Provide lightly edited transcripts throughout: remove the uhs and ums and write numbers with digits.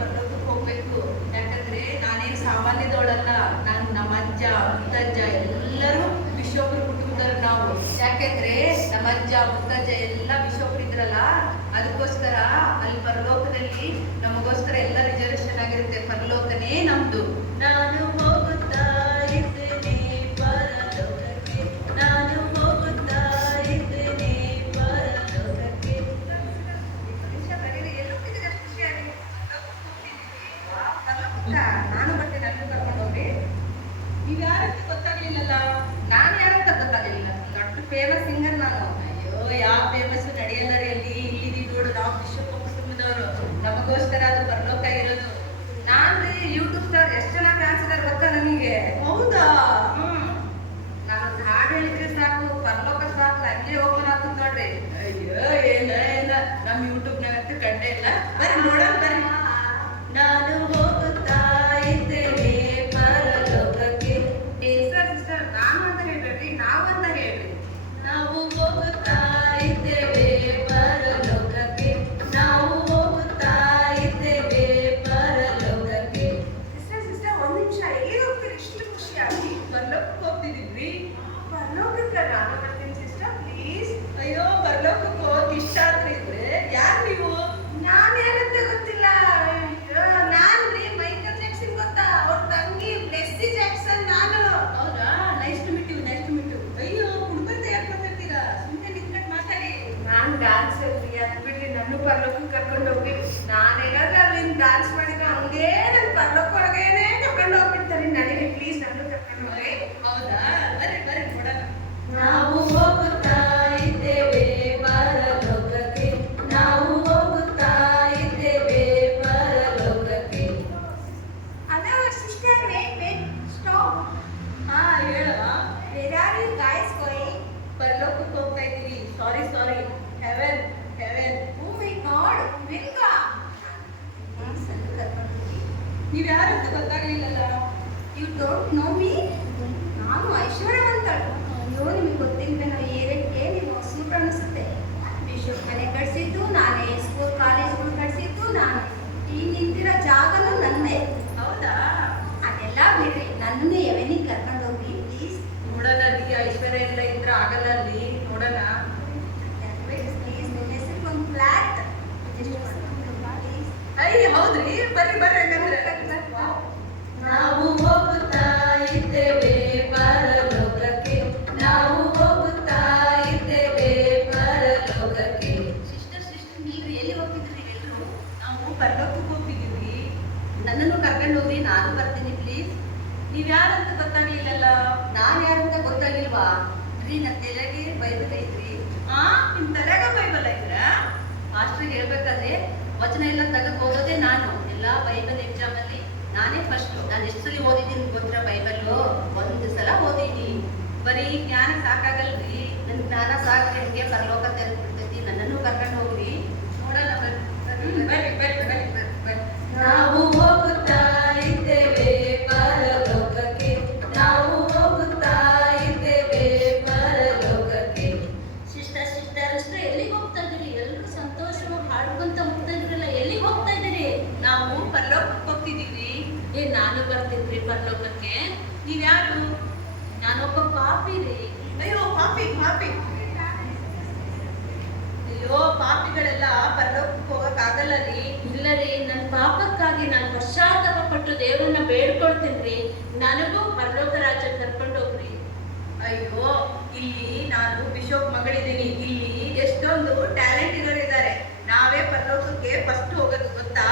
ಪರಲೋಕಕ್ಕೆ ಹೋಗ್ಬೇಕು. ಯಾಕಂದ್ರೆ ನಾನೇನು ಸಾಮಾನ್ಯದವಳಲ್ಲ. ನಾನು ನಮ್ಮ ಅಜ್ಜ ಮುತ್ತಜ್ಜ ಎಲ್ಲರೂ ಬಿಷಪ್ರ ಕುಟುಂಬದವ್ರು ನಾವು. ಯಾಕೆಂದ್ರೆ ನಮ್ಮ ಅಜ್ಜ ಮುತ್ತಜ್ಜ ಎಲ್ಲ ಬಿಷಪ್ರು ಇದ್ರಲ್ಲ, ಅದಕ್ಕೋಸ್ಕರ ಅಲ್ಲಿ ಪರಲೋಕದಲ್ಲಿ ನಮಗೋಸ್ಕರ ಎಲ್ಲ ರಿಸರ್ವೇಶನ್ ಆಗಿರುತ್ತೆ. ಪರಲೋಕನೇ ನಮ್ದು. ನಾನು ಹೋಗುತ್ತಾ ಇದ್ದೇನೆ ಪರಲೋಕಕ್ಕೆ, ನಾನು ಹೋಗುತ್ತಾ ಇದ್ದೇನೆ ಪರಲೋಕಕ್ಕೆ. ನಾನು ಬಟ್ಟೆ ನನ್ನ ಕರ್ಕೊಂಡು ಹೋಗ್ರಿ. ನೀವು ಯಾರಂತ ಗೊತ್ತಾಗ್ಲಿಲ್ಲಲ್ಲ? ನಾನು ಯಾರಂತ ಗೊತ್ತಾಗಲಿಲ್ಲ. ದೊಡ್ಡ ಫೇಮಸ್ ಸಿಂಗರ್ ನಾನು. ಅಯ್ಯೋ, ಯಾವ ಫೇಮಸ್ ನಡೆಯಲ್ಲ ರೀ ಅಲ್ಲಿ. ಇಲ್ಲಿ ನೋಡು, ನಾವು ಬಿಷಪ್ ಕುಟುಂಬದವರು. ನಮಗೋಸ್ಕರ ಅದು ಪರಲೋಕ ಇರೋದು. ನಾನು ರೀ ಯೂಟ್ಯೂಬ್ ಸ್ಟಾರ್. ಎಷ್ಟು ಜನ ಫ್ಯಾನ್ಸ್ ಇದಾರೆ ಗೊತ್ತಾ ನನಗೆ? ಹೌದಾ? ನಾನು ಹಾಡು ಹೇಳಿದ್ರೆ ಸಾಕು, ಪರಲೋಕ ಸಾಕು, ಅಲ್ಲೇ ಓಪನ್ ಆಗ್ತದೆ ನೋಡ್ರಿ. ಅಯ್ಯೋ, ಏನ ನಮ್ಮ ಯೂಟ್ಯೂಬ್ನಾಗಂತೂ ಕಂಡೇ ಇಲ್ಲ. ಬರ್ರಿ ನೋಡೋಣ ಬರ್ರಿ. ನಾನು ಹೋಗುತ್ತಾ ಇದ್ದೇನೆ ಪರಲೋಕಕ್ಕೆ. ಸಿಸ್ಟರ್, ನಾನು ಅಂತ ಹೇಳ್ಬೇಡ್ರಿ, ನಾವು ಅಂತ ಹೇಳ್ರಿ. ನಾವು ಹೋಗುತ್ತಾ ಇದ್ದೇವೆ ಪರಲೋಕಕ್ಕೆ, ನಾವು ಹೋಗುತ್ತಾ ಇದ್ದೇವೆ ಪರಲೋಕಕ್ಕೆ. ಸಿಸ್ಟರ್ ಒಂದ್ ನಿಮಿಷ, ಎಲ್ಲಿ ಹೋಗ್ತೀರಿ ಇಷ್ಟು ಖುಷಿಯಾಗಿ? ಪರಲೋಕಕ್ಕೆ ಹೋಗ್ತಿದ್ದೀವಿ. ಪರಲೋಕಕ್ಕೆ ನಾನು ಬರ್ತೀನಿ ಸಿಸ್ಟರ್, ಪ್ಲೀಸ್. ಅಯ್ಯೋ, ಪರಲೋಕಕ್ಕೆ ಹೋಗಿ ಇಷ್ಟ ಆದ್ರೆ ಇದ್ರೆ ಯಾರು ನೀವು? ನಾನು ಯಾರಂತ ಗೊತ್ತಿಲ್ಲ. ನಾನ್ ರೀ ಮೈಕಲ್ ಜಾಕ್ಸನ್ ಗೊತ್ತಾ? ಅವ್ರ ತಂಗಿ ಬ್ಲೆಸ್ಸಿ ಜಾಕ್ಸನ್ ನಾನು. ಹೌದಾ? Nice to meet you, nice to meet you. ಅಯ್ಯೋ, ಹುಡುಗಂತ ಯಾಕೆ ಮಾತಾಡ್ತೀರಾ? ಸುಮ್ಮನೆ ನಿಂತ್ಕೊಂಡು ಮಾತಾಡಿ. ನಾನು ಡ್ಯಾನ್ಸ್ ಅದು ಬಿಡ್ರಿ, ನನ್ನ ಪರಲೋಕಕ್ಕೆ ಕರ್ಕೊಂಡು ಹೋಗಿ. ನಾನೇನಾದ್ರೂ ಅಲ್ಲಿ ಡ್ಯಾನ್ಸ್ ಮಾಡಿದ್ರೆ ಹಂಗೆ ನನ್ನ ಪರಲೋಕ ಒಳಗೇನೆ ಕರ್ಕೊಂಡು ಹೋಗ್ಬಿಡ್ತಾರೆ. ನನಗೆ ಪ್ಲೀಸ್ ನಾನು ಕರ್ಕೊಂಡು ಹೋಗಿ. ಹೌದಾ? ಬರ್ರಿ ಬರ್ರಿ ನೋಡೋಣ. ನಾವು ಹೋಗುತ್ತಾ ಇದ್ದೇವೆ ಪರಲೋಕಕ್ಕೆ, ನಾವು ಹೋಗುತ್ತಾ ಇದ್ದೇವೆ ಪರಲೋಕಕ್ಕೆ. Hello sister, wait stop. ಹಾ, ಹೇಳುವ. Where are you guys going? ಪರಲೋಕಕ್ಕೆ ಹೋಗ್ತಾ ಇದ್ದೀವಿ. Sorry heaven. Oh my god, welcome. ನೀವು ಯಾರಂತ ಗೊತ್ತಾಗಲಿಲ್ಲಲ್ಲ? You don't know me? ನಾನು ಐಶ್ವರ್ಯವಂತಳು. ಅಯ್ಯೋ, ನಿಮಗೆ ಗೊತ್ತಿಲ್ಲ, ನಾವು ಏರಿಯಾಕ್ಕೆ ನೀವು ಸೂಪರ್ ಅನಿಸುತ್ತೆ. ಬಿಷಪ್ ಮನೆ ಕಟ್ಸಿದ್ದು ನಾನೇ, ಸ್ಕೂಲ್ ಕಾಲೇಜ್ಗಳು ಕಟ್ಸಿದ್ದು ನಾನೇ, ಈ ನಿಂತಿರೋ ಜಾಗನೂ ನನ್ನೇ. ಹೌದಾ? ಅದೆಲ್ಲ ಬಿಡ್ರಿ, ನನ್ನನ್ನೇ ಎವೆನಿಗೆ ಕರ್ಕೊಂಡು ಹೋಗಿ ಪ್ಲೀಸ್. ನೋಡೋಣ ರೀ, ಐಶ್ವರ್ಯ ಎಲ್ಲ ಇದ್ರೆ ಆಗಲ್ಲ ಅಲ್ಲಿ. ನೋಡೋಣ ಪ್ಲೀಸ್. ನಿಮ್ಮ ಹೆಸರು ಒಂದು ಫ್ಲಾಟ್. ಅಯ್ಯ, ಹೌದ್ರಿ, ಬರ್ರಿ ಹಂಗಂದ್ರೆ. ನಾವು ಹೋಗುತ್ತಾ ಇದ್ದೇವೆ ಪರಲೋಕಕ್ಕೆ, ನಾವು ಹೋಗುತ್ತಾ ಇದ್ದೇವೆ ಪರಲೋಕಕ್ಕೆ. ಸಿಸ್ಟರ್, ನೀವು ಎಲ್ಲಿ ಹೋಗ್ತಿದ್ರಿ ಎಲ್ಲರೂ? ನಾವು ಪರಲೋಕಕ್ಕೆ ಹೋಗ್ತಿದ್ದೀವಿ. ನನ್ನನ್ನು ಕರ್ಕೊಂಡು ಹೋಗಿ, ನಾನು ಬರ್ತೀನಿ ಪ್ಲೀಸ್. ನೀವು ಯಾರಂತ ಗೊತ್ತಾಗ್ಲಿಲ್ಲಲ್ಲ? ನಾನು ಯಾರಂತ ಗೊತ್ತಾಗಿಲ್ವಾ? ರೀ, ನನ್ನ ತಲೆಗೆ ಬೈಬಲ್ ಐತ್ರಿ. ನಿಮ್ಮ ತಲೆಗ ಬೈಬಲ್ ಐತ್ರ? ಮಾಸ್ಟರ್ಗೆ ಹೇಳ್ಬೇಕಾದ್ರೆ ವಚನ ಎಲ್ಲ ತೆಗೆದು ಓದೋದೇ ನಾನು. ಎಲ್ಲ ಬೈಬಲ್ ಎಕ್ಸಾಮ್ ಅಲ್ಲಿ ನಾನೇ ಫಸ್ಟ್. ನಾನು ಎಷ್ಟು ಸಲ ಓದಿದ್ದೀನಿ ಗೊತ್ತಾ ಬೈಬಲ್ಲು? ಒಂದು ಸಲ ಓದಿದ್ದೀನಿ. ಬರೀ ಜ್ಞಾನ ಸಾಕಾಗಲ್ರಿ. ನನ್ನ ಜ್ಞಾನ ಸಾಕ್ರಿ, ನಿಮಗೆ ಪರಲೋಕ ತೆರೆದ್ಬಿಡ್ತೈತಿ. ನನ್ನನ್ನು ಕರ್ಕೊಂಡು ಹೋಗ್ರಿ, ನೋಡೋಣ. ಬರ್ರಿ. ನಾವು ಹೋಗುತ್ತಾ ಇದ್ದೇವೆ ಪರಲೋಕಕ್ಕೆ, ನಾವು ಹೋಗುತ್ತಾ ಇದ್ದೇವೆ ಪರಲೋಕಕ್ಕೆ. ಸಿಸ್ಟರ್, ಎಲ್ಲಿಗೆ ಹೋಗ್ತಾ ಇದ್ದೀರಿ? ಎಲ್ಲರೂ ಸಂತೋಷವಾಗಿ ಹಾಡ್ಕೊಂತ ಹೋಗ್ತಾ ಇದ್ರಲ್ಲ, ಎಲ್ಲಿಗೆ ಹೋಗ್ತಾ ಇದ್ದೀರಿ? ನಾವು ಪರಲೋಕಕ್ಕೆ ಹೋಗ್ತಿದ್ದೀವಿ. ನಾನು ಬರ್ತಿದ್ರಿ ಪರಲೋಕಕ್ಕೆ. ನೀವ್ಯಾರು? ನಾನೊಬ್ಬ ಪಾಪಿ ರೀ. ಅಯ್ಯೋ, ಪಾಪಿ. ಅಯ್ಯೋ, ಪಾಪಿಗಳೆಲ್ಲ ಪರಲೋಕಕ್ಕೆ ಹೋಗಕ್ಕಾಗಲ್ಲ ರೀ. ಇಲ್ಲ ರೀ, ನನ್ನ ಪಾಪಕ್ಕಾಗಿ ನಾನು ಪಶ್ಚಾತ್ತಾಪ ಪಟ್ಟು ದೇವರನ್ನ ಬೇಡ್ಕೊಳ್ತೀನಿ. ನನಗೂ ಪರಲೋಕ ರಾಜ್ಯ ಕರ್ಕೊಂಡು ಹೋಗ್ರಿ. ಅಯ್ಯೋ, ಇಲ್ಲಿ ನಾನು ಬಿಷಪ್ ಮಗಳಿದ್ದೀನಿ. ಇಲ್ಲಿ ಎಷ್ಟೊಂದು ಟ್ಯಾಲೆಂಟ್ಗಳಿದ್ದಾರೆ. ನಾವೇ ಪರಲೋಕಕ್ಕೆ ಫಸ್ಟ್ ಹೋಗೋದು ಗೊತ್ತಾ?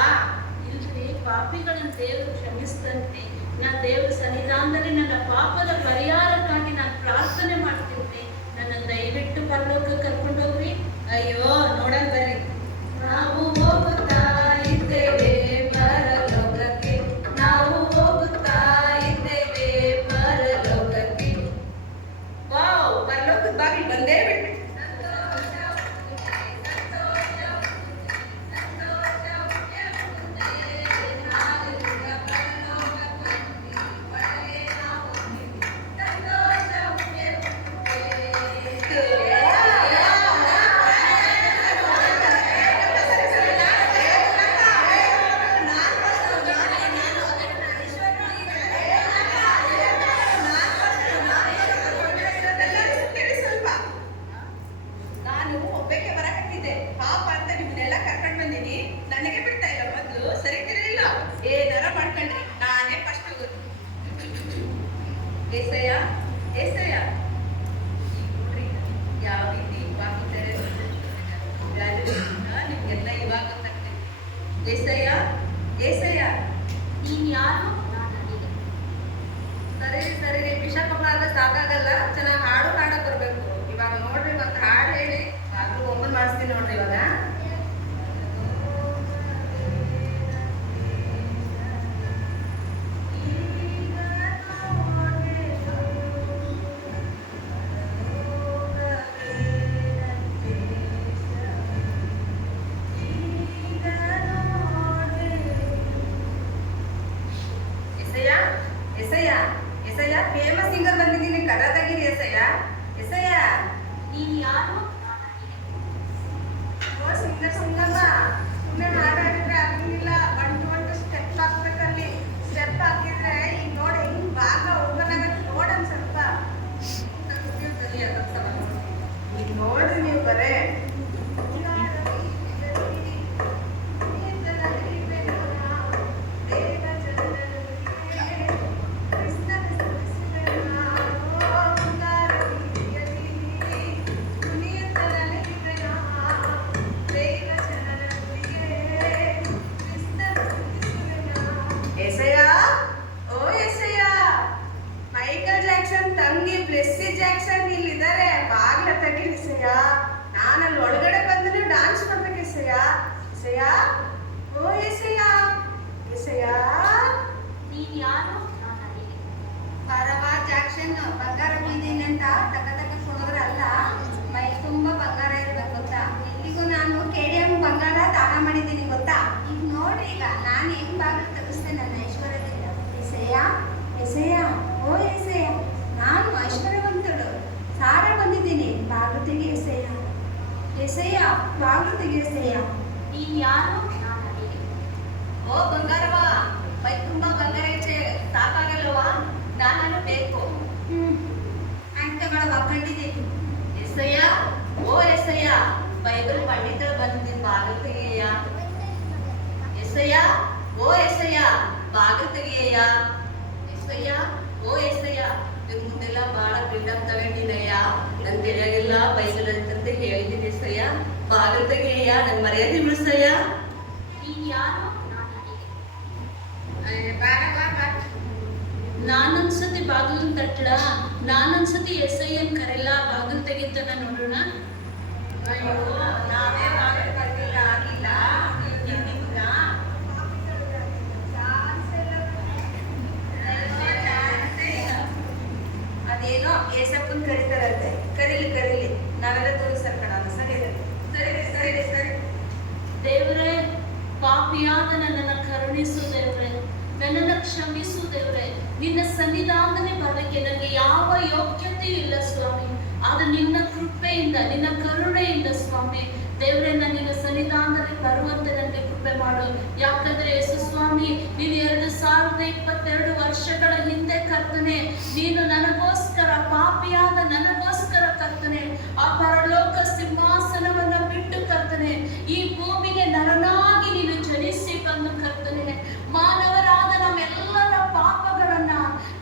ಇಲ್ರಿ, ಪಾಪಿಗಳನ್ನ ದೇವರು ಕ್ಷಮಿಸ್ತಂತೆ. ನಾನು ದೇವರ ಸನ್ನಿಧಾನದಲ್ಲಿ ನನ್ನ ಪಾಪದ ಪರಿಹಾರಕ್ಕಾಗಿ ನಾನು ಪ್ರಾರ್ಥನೆ ಮಾಡ್ತೀನಿ. ನನ್ನ ದಯವಿಟ್ಟು ಪರಲೋಕಕ್ಕೆ ಕರ್ಕೊಂಡು ಹೋಗ್ರಿ. ಅಯ್ಯೋ, ನೋಡೋಣ ಬರ್ರಿ. ನಾವು ಹೋಗುತ್ತಾ ಇದ್ದೇವೆ ಪರಲೋಕಕ್ಕೆ, ನಾವು ಹೋಗುತ್ತಾ ಇದ್ದೇವೆ ಪರಲೋಕಕ್ಕೆ. ವಾವ್, ಪರಲೋಕದ ಬಾಗಿಲು ಬಂದೇ ಬಿಟ್ರಿ. ನಾನು ಒಬ್ಬಕ್ಕೆ ಬರಕತ್ತಿದ್ದೆ ಪಾಪ ಅಂತ ನಿಮ್ಮನ್ನೆಲ್ಲ ಕರ್ಕೊಂಡ್ ಬಂದೀನಿ. ನನಗೆ ಬಿಡ್ತಾ ಇಲ್ಲ, ಮೊದ್ಲು ಸರಿ ತಿರ್ಲಿಲ್ಲ, ಏನಾರ ಮಾಡ್ಕೊಂಡ್ರಿ ನಾನೇ ಫಸ್ಟ್ ಹೋಗೋದು. ಏಸಯ್ಯ ಏಸಯ್ಯ ನೋಡ್ರಿ ಯಾವ ರೀತಿ ಇವಾಗಿದ್ದಾರೆ ನಿಮ್ಗೆಲ್ಲ ಇವಾಗ ಗೊತ್ತಾಗ್ತದೆ. ಏಸಯ್ಯ ಏಸಯ್ಯ ನೀನ್ ಯಾರು? ಸರಿ ಸರಿ ಬಿಷಪ್ ಮಕ್ಕಳಾದ್ರೆ ಸಾಕಾಗಲ್ಲ, ಚೆನ್ನಾಗಿ ಹಾಡು ಹಾಡಕ್ ಬರ್ಬೇಕು. ಇವಾಗ ನೋಡ್ರಿ ಒಂದು ಹಾಡು ಹೇಳಿ ಆದ್ರೂ ಒಮ್ಮೆ ಮಾಡಿಸ್ತೀನಿ ನೋಡ್ರಿ ಇವಾಗ. ಎಸಯ್ಯ ಎಸಯ್ಯ ಎಸಯ್ಯ ಫೇಮಸ್ ಸಿಂಗರ್ ಬಂದಿದ್ದೀನಿ, ಕನ್ನಡದಾಗಿರಿ ಎಸಯ್ಯ ಎಸಯ್ಯ. ನೀನ್ ಯಾರು? ಓ ಸಿಂಗರ್ ಸಿಂಗಲ್ಲ, ಸುಮ್ಮನೆ ಹಾಡಾಡಿದ್ರೆ ಆಗಂಗಿಲ್ಲ, ಗಂಟು ಸ್ಟೆಪ್ ಹಾಕ್ಬೇಕಲ್ಲಿ. ಸ್ಟೆಪ್ ಹಾಕಿದ್ರೆ ಈಗ ನೋಡಿ ಹಿಂಗ್ ಭಾಗ ಹೋಗೋನಾಗತ್ತೆ ನೋಡನ್ ಸ್ವಲ್ಪ. ಈಗ ನೋಡ್ರಿ ನೀವು ಬರೇ ಎಸಯ್ಯ ಓ ಎಸಯ್ಯ. ಮೈಕಲ್ ಜಾಕ್ಸನ್ ತಂಗಿ ಬ್ಲೆಸ್ಸಿ ಜಾಕ್ಸನ್ ಇಲ್ಲಿದ್ದಾರೆ, ಬಾಗ್ಲ ತೆಗೀರಿ ಎಸಯ್ಯ. ನಾನಲ್ಲಿ ಒಳಗಡೆ ಬಂದು ನೀವು ಡಾನ್ಸ್ ಮಾಡ್ಬೇಕು ಎಸಯ್ಯ ಎಸಯ್ಯ. ಓ ಎಸಯ್ಯ ಎಸಯ್ಯ. ನೀನ್ ಯಾರು? ಬರವ ಜಾಕ್ಸನ್ ಬಂಗಾರ ಬೀದೀನಿ ಅಂತ ತಕ ತಕ ಕುಣಿದ್ರೆ ಅಲ್ಲ, ಮೈ ತುಂಬಾ ಬಂಗಾರ ಇರ್ಬೇಕು ಗೊತ್ತಾ. ಇಲ್ಲಿಗೂ ನಾನು KDM ಬಂಗಾರ ದಾನ ಮಾಡಿದ್ದೀನಿ ಗೊತ್ತಾ. ಈಗ ನೋಡ್ರಿ ಈಗ ನಾನು ಹೆಂಗ್ ಬಾಗಿಲು ತೆಗಿಸ್ತೇನೆ ನನ್ನ ಐಶ್ವರ್ಯದಿಂದ. ಎಸಯ್ಯ ಎಸಯ್ಯ ಓ ಎಸಯ್ಯ. ನಾನು ಐಶ್ವರ್ಯವಂತಳು, ಸಾರ ಬಂದಿದ್ದೀನಿ, ಬಾಗಿಲು ತೆಗಿ ಎಸಯ್ಯ ಎಸಯ್ಯ, ಬಾಗಿಲು ತೆಗಿ ಎಸಯ್ಯ. ನೀನ್ ಯಾರು? ಓ ಬಂಗಾರವ, ಮೈ ತುಂಬಾ ಬಂಗಾರ ಐತೆ, ಸಾಕಾಗಲ್ಲವಾ? ನಾನು ಬೇಕು. ಅಂಕಗಳ ಕಂಡಿದ್ದೀನಿ ಎಸಯ್ಯ ಓ ಎಸಯ್ಯ. ಬೈಬಲ್ ಪಂಡಿತ ಬಂದಿದ್ದೀನಿ, ಬಾಗಿಲು ತೆಗೆಯ ಎಸಯ್ಯ ಓ ಎಸಯ್ಯ, ಬಾಗಿಲು ತೆಗೆಯ ಎಸಯ್ಯ ಓ ಎಸಯ್ಯ. ನಿಮ್ ಮುಂದೆಲ್ಲ ಬಹಳ ಬಿಲ್ಡಪ್ ತಗೊಂಡಿನಯ್ಯ, ನನ್ ತಿಳಿಯಾಗಿಲ್ಲ ಬೈಬಲ್ ಅಂತಂತ ಹೇಳಿದ್ದೀನಿ ಎಸಯ್ಯ, ಬಾಗಿಲು ತೆಗೆಯ, ನನ್ ಮರ್ಯಾದೆ ಬಿಡಿಸಯ್ಯ. ನೀನ್ ಯಾರು? ನಾನೊಂದ್ಸತಿ ಬಾಗಿಲು ತಟ್ಟಳ, ನಾನೊಂದ್ಸತಿ SIN ಕರೆಲ್ಲ, ಬಾಗಿಲು ತೆಗಿತಾನ ನೋಡೋಣ. ಅಯ್ಯೋ ನಾವೇ ಬಾಗಿಲು ಬರ್ತಿಲ್ಲ ಆಗಿಲ್ಲ ನಿಮ್ಮಿಂದ ಅದೇನೋ ಏಸಪ್ಪನ್ ಕರೀತಾರಂತೆ, ಕರೀಲಿ ಕರೀಲಿ, ನಾವೆಲ್ಲ ತೋರಿಸರ್ಕಣ. ಸರಿ ಸರಿ ಸರಿ ಸರಿ. ದೇವ್ರೆ, ಪಾಪಿಯಾದ ನನ್ನನ್ನು ಕರುಣಿಸು ದೇವ್ರೆ, ನನ್ನನ್ನು ಕ್ಷಮಿಸು ದೇವ್ರೆ. ನಿನ್ನ ಸನ್ನಿಧಾನದಲ್ಲಿ ಬರಲಿಕ್ಕೆ ನನಗೆ ಯಾವ ಯೋಗ್ಯತೆಯೂ ಇಲ್ಲ ಸ್ವಾಮಿ, ಆದ್ರೆ ನಿನ್ನ ಕೃಪೆಯಿಂದ ನಿನ್ನ ಕರುಣೆಯಿಂದ ಸ್ವಾಮಿ ದೇವ್ರೆ ನಿನ್ನ ಸನ್ನಿಧಾನದಲ್ಲಿ ಬರುವಂತೆ ನನಗೆ ಕೃಪೆ ಮಾಡು. ಯಾಕಂದ್ರೆ ಯೇಸು ಸ್ವಾಮಿ, ನೀನು 2022 ವರ್ಷಗಳ ಹಿಂದೆ ಕರ್ತನೆ, ನೀನು ನನಗೋಸ್ಕರ, ಪಾಪಿಯಾದ ನನಗೋಸ್ಕರ ಕರ್ತನೆ, ಆ ಪರಲೋಕ ಸಿಂಹಾಸನವನ್ನ ಬಿಟ್ಟು ಕರ್ತನೆ, ಈ ಭೂಮಿಗೆ ನರನಾಗಿ ನೀನು ಜನಿಸಿ ಬಂದು ಕರ್ತನೆ, ಮಾನವರಾದ ನಮ್ಮೆಲ್ಲರ ಪಾಪಗಳನ್ನ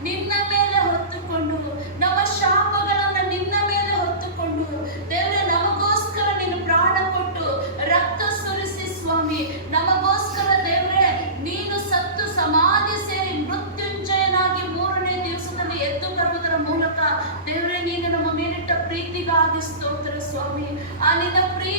ನಿನ್ನ ಮೇಲೆ ಹೊತ್ತುಕೊಂಡು, ನಮ್ಮ ಶಾಪಗಳನ್ನ ನಿನ್ನ ಮೇಲೆ ಹೊತ್ತುಕೊಂಡು ದೇವ್ರೆ, ನಮಗೋಸ್ಕರ ನೀನು ಪ್ರಾಣ ಕೊಟ್ಟು ರಕ್ತ ಸುರಿಸಿ ಸ್ವಾಮಿ, ನಮಗೋಸ್ಕರ ದೇವ್ರೆ ನೀನು ಸತ್ತು ಸಮಾಧಿ ಸೇರಿ ಮೃತ್ಯುಂಜಯನಾಗಿ 3ನೇ ದಿವಸದಲ್ಲಿ ಎದ್ದು ಬರುವುದರ ಮೂಲಕ ದೇವ್ರೆ ನೀನು ನಮ್ಮ ಮೇಲಿಟ್ಟ ಪ್ರೀತಿಗಾಗಿ ಸ್ತೋತ್ರ ಸ್ವಾಮಿ. ಆ ನಿನ್ನ ಪ್ರೀತಿ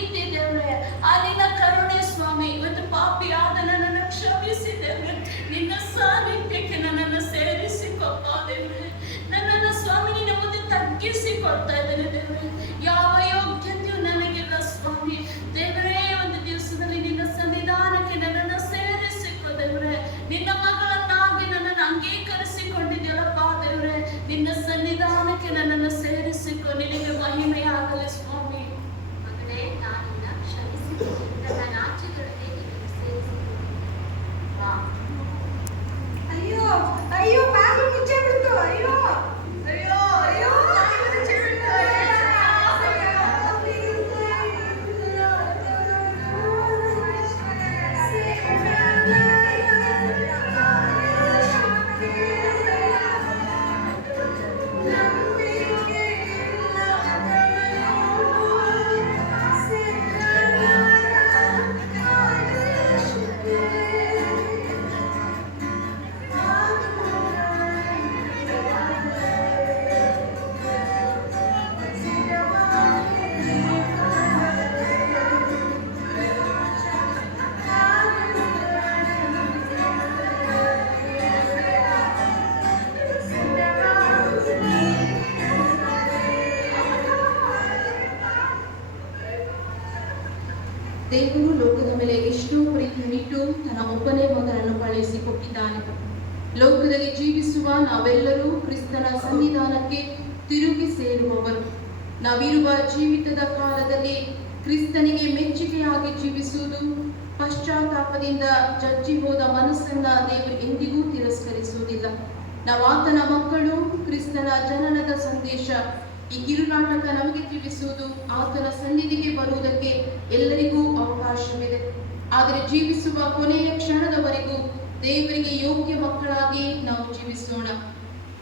ದೇವರು ಲೋಕದ ಮೇಲೆ ಎಷ್ಟೋ ಪ್ರೀತಿಯನ್ನಿಟ್ಟು ತನ್ನ ಒಬ್ಬನೇ ಮಗನನ್ನು ಕಳುಹಿಸಿಕೊಟ್ಟಿದ್ದಾನೆ. ಲೋಕದಲ್ಲಿ ಜೀವಿಸುವ ನಾವೆಲ್ಲರೂ ಕ್ರಿಸ್ತನ ಸನ್ನಿಧಾನಕ್ಕೆ ತಿರುಗಿ ಸೇರುವವರು. ನಾವಿರುವ ಜೀವಿತದ ಕಾಲದಲ್ಲಿ ಕ್ರಿಸ್ತನಿಗೆ ಮೆಚ್ಚುಗೆಯಾಗಿ ಜೀವಿಸುವುದು, ಪಶ್ಚಾತ್ತಾಪದಿಂದ ಜಜ್ಜಿ ಹೋದ ಮನಸ್ಸನ್ನ ದೇವರು ಎಂದಿಗೂ ತಿರಸ್ಕರಿಸುವುದಿಲ್ಲ. ನಾವು ಆತನ ಮಕ್ಕಳು. ಕ್ರಿಸ್ತನ ಜನನದ ಸಂದೇಶ ಈ ಕಿರುನಾಟಕ ನಮಗೆ ತಿಳಿಸುವುದು ಆತನ ಸನ್ನಿಧಿಗೆ ಬರುವುದಕ್ಕೆ ಎಲ್ಲರಿಗೂ ಅವಕಾಶವಿದೆ. ಆದರೆ ಜೀವಿಸುವ ಕೊನೆಯ ಕ್ಷಣದವರೆಗೂ ದೇವರಿಗೆ ಯೋಗ್ಯ ಮಕ್ಕಳಾಗಿ ನಾವು ಜೀವಿಸೋಣ.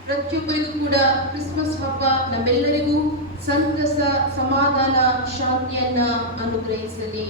ಪ್ರತಿಯೊಬ್ಬರಿಗೂ ಕೂಡ ಕ್ರಿಸ್ಮಸ್ ಹಬ್ಬ ನಮ್ಮೆಲ್ಲರಿಗೂ ಸಂತಸ, ಸಮಾಧಾನ, ಶಾಂತಿಯನ್ನ ಅನುಗ್ರಹಿಸಲಿ.